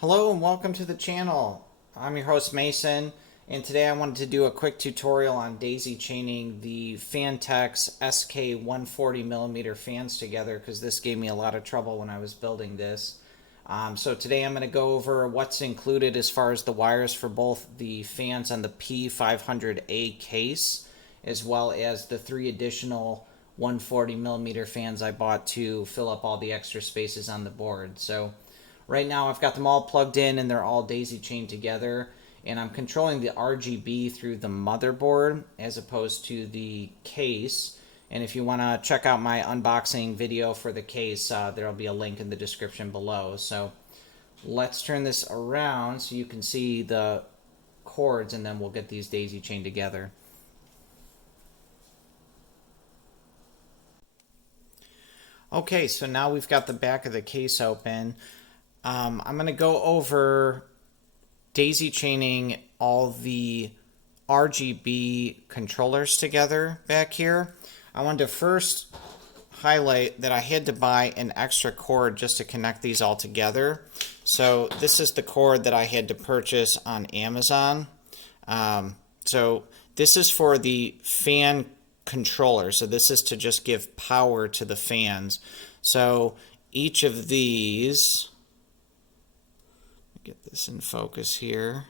Hello and welcome to the channel. I'm your host Mason, and today I wanted to do a quick tutorial on daisy chaining the Phanteks SK140mm fans together because this gave me a lot of trouble when I was building this. So today I'm going to go over what's included as far as the wires for both the fans on the P500a case as well as the 3 additional 140mm fans I bought to fill up all the extra spaces on the board. So right now I've got them all plugged in and they're all daisy chained together, and I'm controlling the RGB through the motherboard as opposed to the case. And if you want to check out my unboxing video for the case, there'll be a link in the description below. So let's turn this around so you can see the cords, and then we'll get these daisy chained together. Okay, so now we've got the back of the case open. I'm going to go over daisy chaining all the RGB controllers together back here. I wanted to first highlight that I had to buy an extra cord just to connect these all together. So this is the cord that I had to purchase on Amazon. So this is for the fan controller. So this is to just give power to the fans. So each of these, get this in focus here.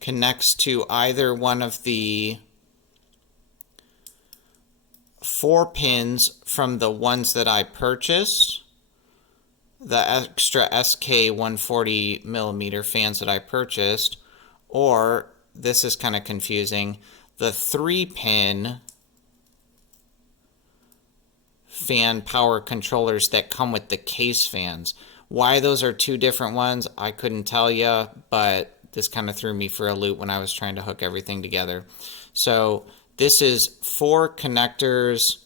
Connects to either one of the 4 pins from the ones that I purchased, the extra SK140mm fans that I purchased, or this is kind of confusing, the 3-pin fan power controllers that come with the case fans. Why those are 2 different ones, I couldn't tell you, but this kind of threw me for a loop when I was trying to hook everything together. So this is 4 connectors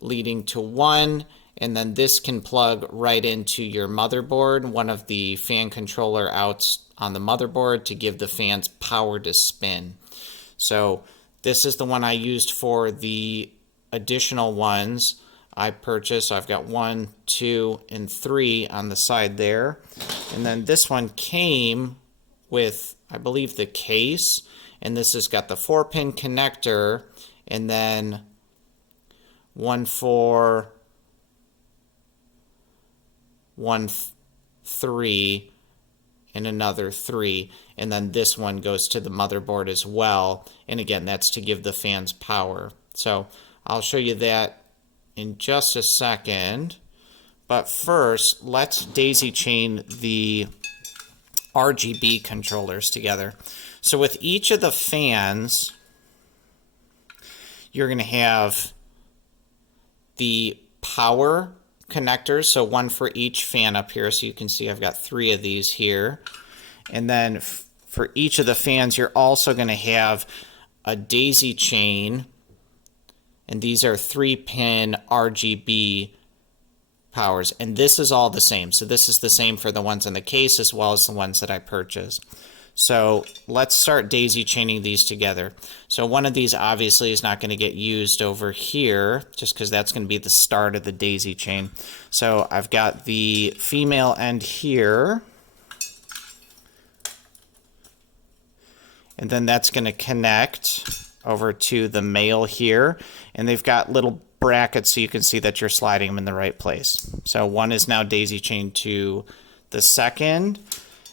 leading to 1, and then this can plug right into your motherboard, one of the fan controller outs on the motherboard, to give the fans power to spin. So this is the one I used for the additional ones I purchased. So I've got 1, 2, and 3 on the side there. And then this one came with, I believe, the case, and this has got the 4-pin connector, and then 1 4, 1 3, and another 3, and then this one goes to the motherboard as well, and again, that's to give the fans power. So I'll show you that in just a second, but first let's daisy chain the RGB controllers together. So with each of the fans, you're going to have the power connectors, so 1 for each fan up here. So you can see I've got 3 of these here. And then for each of the fans, you're also going to have a daisy chain, and these are 3-pin RGB powers, and this is all the same. So this is the same for the ones in the case as well as the ones that I purchased. So let's start daisy chaining these together. So one of these obviously is not going to get used over here just because that's going to be the start of the daisy chain. So I've got the female end here, and then that's going to connect over to the male here, and they've got little brackets so you can see that you're sliding them in the right place. So one is now daisy chained to the second,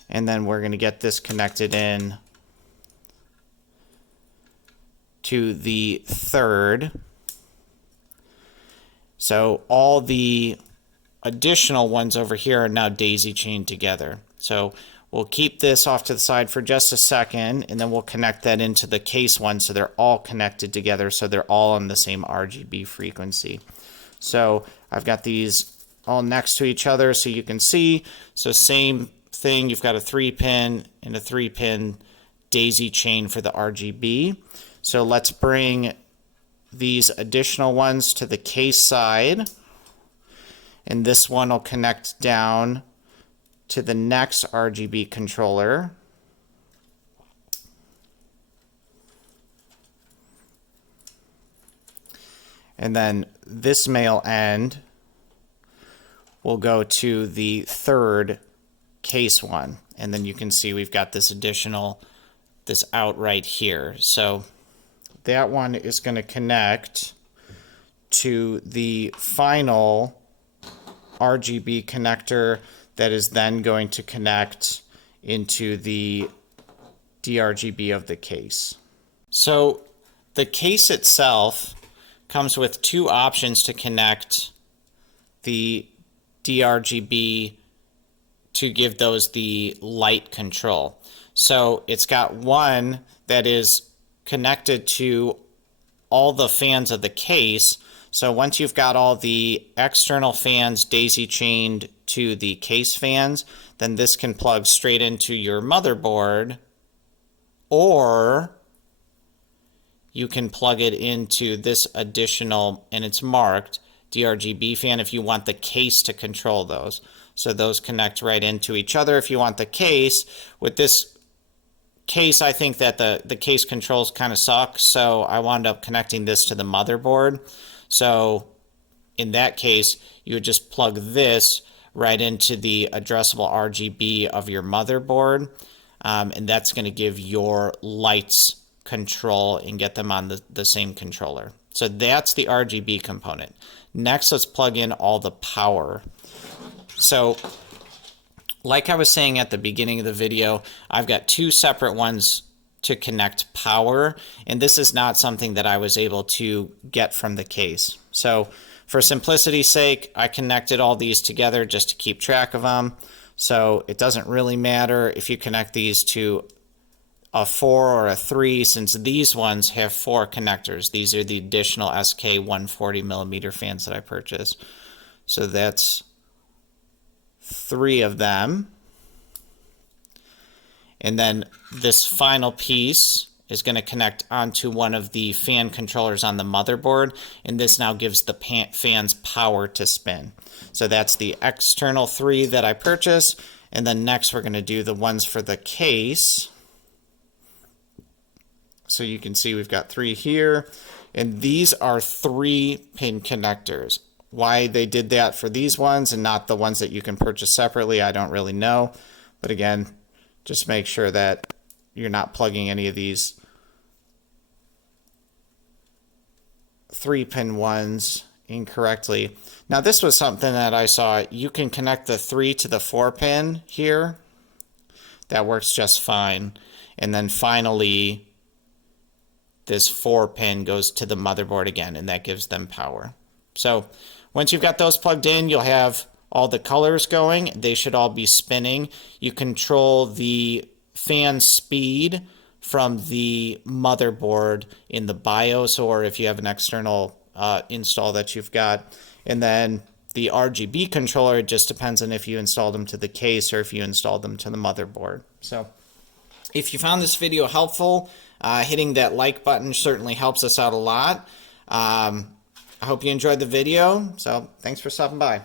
and then we're going to get this connected in to the third. So all the additional ones over here are now daisy chained together. So we'll keep this off to the side for just a second, and then we'll connect that into the case one so they're all connected together, so they're all on the same RGB frequency. So I've got these all next to each other so you can see. So same thing, you've got a 3-pin and a 3-pin daisy chain for the RGB. So let's bring these additional ones to the case side, and this one will connect down to the next RGB controller. And then this male end will go to the third case one. And then you can see we've got this additional, this out right here. So that one is going to connect to the final RGB connector that is then going to connect into the DRGB of the case. So the case itself comes with two options to connect the DRGB to give those the light control. So it's got one that is connected to all the fans of the case. So once you've got all the external fans daisy chained to the case fans, then this can plug straight into your motherboard, or you can plug it into this additional, and it's marked, DRGB fan if you want the case to control those. So those connect right into each other if you want the case. With this case, I think that the case controls kind of suck, so I wound up connecting this to the motherboard. So in that case, you would just plug this right into the addressable RGB of your motherboard, and that's going to give your lights control and get them on the same controller. So that's the RGB component. Next, let's plug in all the power. So like I was saying at the beginning of the video, I've got two separate ones to connect power, and this is not something that I was able to get from the case. So for simplicity's sake, I connected all these together just to keep track of them. So it doesn't really matter if you connect these to a 4 or a 3, since these ones have 4 connectors. These are the additional SK140mm fans that I purchased. So that's 3 of them. And then this final piece is going to connect onto one of the fan controllers on the motherboard, and this now gives the fans power to spin. So that's the external 3 that I purchased, and then next we're going to do the ones for the case. So you can see we've got 3 here, and these are 3-pin connectors. Why they did that for these ones and not the ones that you can purchase separately, I don't really know. But again, just make sure that you're not plugging any of these 3-pin ones incorrectly. Now this was something that I saw. You can connect the 3 to the 4-pin here. That works just fine. And then finally, this 4-pin goes to the motherboard again, and that gives them power. So once you've got those plugged in, you'll have all the colors going. They should all be spinning. You control the fan speed from the motherboard in the BIOS, or if you have an external install that you've got. And then the RGB controller, it just depends on if you installed them to the case or if you installed them to the motherboard. So if you found this video helpful, hitting that like button certainly helps us out a lot. I hope you enjoyed the video, so thanks for stopping by.